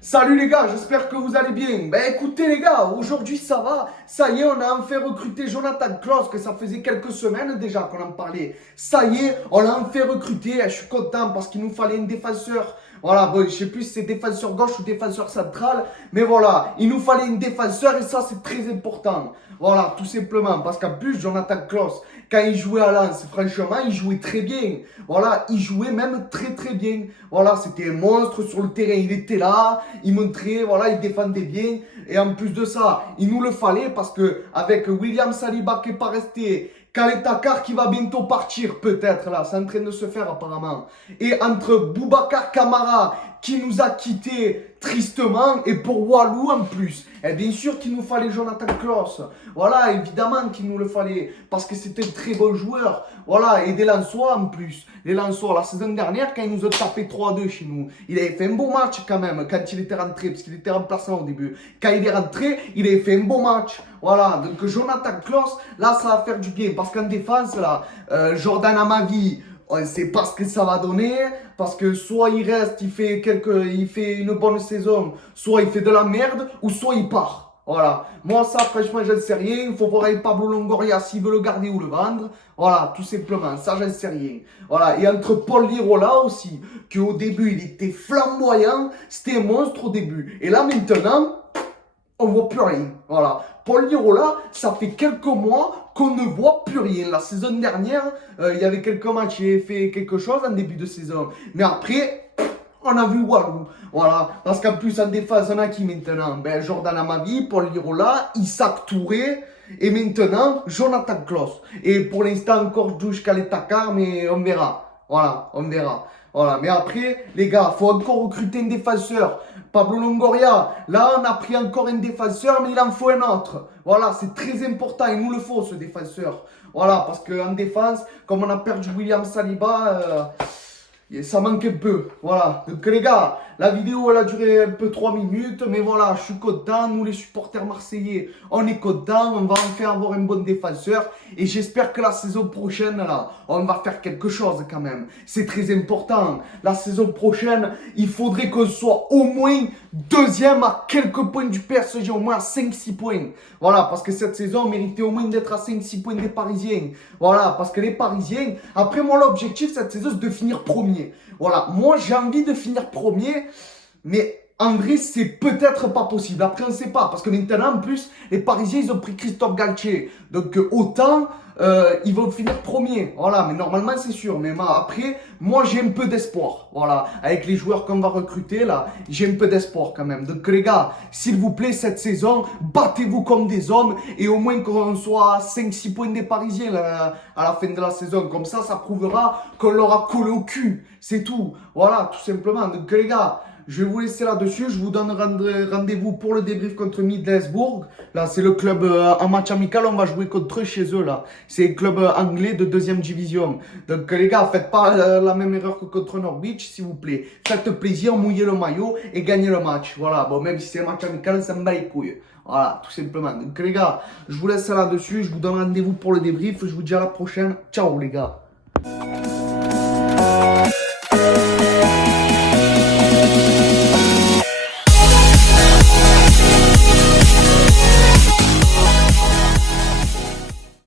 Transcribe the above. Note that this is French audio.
Salut les gars, j'espère que vous allez bien. Ben écoutez les gars, aujourd'hui ça va. Ça y est, on a enfin recruté Jonathan Klaus, que ça faisait quelques semaines déjà qu'on en parlait. Ça y est, on l'a enfin recruté. Je suis content parce qu'il nous fallait un défenseur. Voilà, bon, je sais plus si c'est défenseur gauche ou défenseur central. Mais voilà, il nous fallait un défenseur et ça c'est très important. Voilà, tout simplement. Parce qu'en plus, Jonathan Klaus, quand il jouait à Lens, franchement, il jouait très bien. Voilà, il jouait même très très bien. Voilà, c'était un monstre sur le terrain. Il était là, il montrait, voilà, il défendait bien. Et en plus de ça, il nous le fallait parce que avec William Saliba qui n'est pas resté, Khaled Takar qui va bientôt partir, peut-être là, c'est en train de se faire apparemment. Et entre Boubacar Kamara qui nous a quittés tristement et pour Walou en plus. Et bien sûr qu'il nous fallait Jonathan Klaus. Voilà, évidemment qu'il nous le fallait parce que c'était un très bon joueur. Voilà, et des Lensois en plus. Les Lensois, la saison dernière, quand ils nous ont tapé 3-2 chez nous, il avait fait un beau match quand même quand il était rentré, parce qu'il était remplaçant au début. Quand il est rentré, il avait fait un beau match. Voilà, donc Jonathan Klaus, là, ça va faire du bien. Parce qu'en défense, là, Jordan Amavi, on ne sait pas ce que ça va donner, parce que soit il reste, il fait une bonne saison, soit il fait de la merde, ou soit il part. Voilà. Moi, ça, franchement, je ne sais rien. Il faut voir avec Pablo Longoria s'il veut le garder ou le vendre. Voilà, tout simplement. Ça, je ne sais rien. Voilà. Et entre Paul Lirola aussi, qui au début, il était flamboyant. C'était un monstre au début. Et là, maintenant, on ne voit plus rien. Voilà. Paul Lirola, ça fait quelques mois qu'on ne voit plus rien. La saison dernière, il y avait quelques matchs, il avait fait quelque chose en début de saison. Mais après, on a vu Walou. Voilà. Parce qu'en plus, en défense, on a qui maintenant? Ben, Jordan Amavi, Paul Lirola, Isaac Touré. Et maintenant, Jonathan Klaus. Et pour l'instant, encore Douche Khaled Takar, mais on verra. Voilà, on verra. Voilà, mais après, les gars, il faut encore recruter un défenseur. Pablo Longoria, là, on a pris encore un défenseur, mais il en faut un autre. Voilà, c'est très important, il nous le faut, ce défenseur. Voilà, parce qu'en défense, comme on a perdu William Saliba, ça manque un peu. Voilà, donc les gars, la vidéo, elle a duré un peu 3 minutes, mais voilà, je suis content. Nous, les supporters marseillais, on est contents. On va enfin avoir un bon défenseur. Et j'espère que la saison prochaine, là, on va faire quelque chose quand même. C'est très important. La saison prochaine, il faudrait qu'on soit au moins deuxième à quelques points du PSG, au moins à 5-6 points. Voilà, parce que cette saison, on méritait au moins d'être à 5-6 points des Parisiens. Voilà, parce que les Parisiens, après moi, l'objectif cette saison, c'est de finir premier. Voilà, moi, j'ai envie de finir premier, mais en vrai, c'est peut-être pas possible. Après, on ne sait pas. Parce que maintenant, en plus, les Parisiens, ils ont pris Christophe Galtier. Donc, autant, ils vont finir premier. Voilà, mais normalement, c'est sûr. Mais après, moi, j'ai un peu d'espoir. Voilà, avec les joueurs qu'on va recruter, là, j'ai un peu d'espoir quand même. Donc, les gars, s'il vous plaît, cette saison, battez-vous comme des hommes. Et au moins qu'on soit à 5-6 points des Parisiens là, à la fin de la saison. Comme ça prouvera qu'on leur a collé au cul. C'est tout. Voilà, tout simplement. Donc, les gars, je vais vous laisser là-dessus. Je vous donne rendez-vous pour le débrief contre Middlesbrough. Là, c'est le club en match amical. On va jouer contre eux chez eux. Là, c'est un club anglais de 2e division. Donc, les gars, faites pas la même erreur que contre Norwich, s'il vous plaît. Faites plaisir, mouillez le maillot et gagnez le match. Voilà. Bon, même si c'est un match amical, ça me bat les couilles. Voilà, tout simplement. Donc, les gars, je vous laisse là-dessus. Je vous donne rendez-vous pour le débrief. Je vous dis à la prochaine. Ciao, les gars.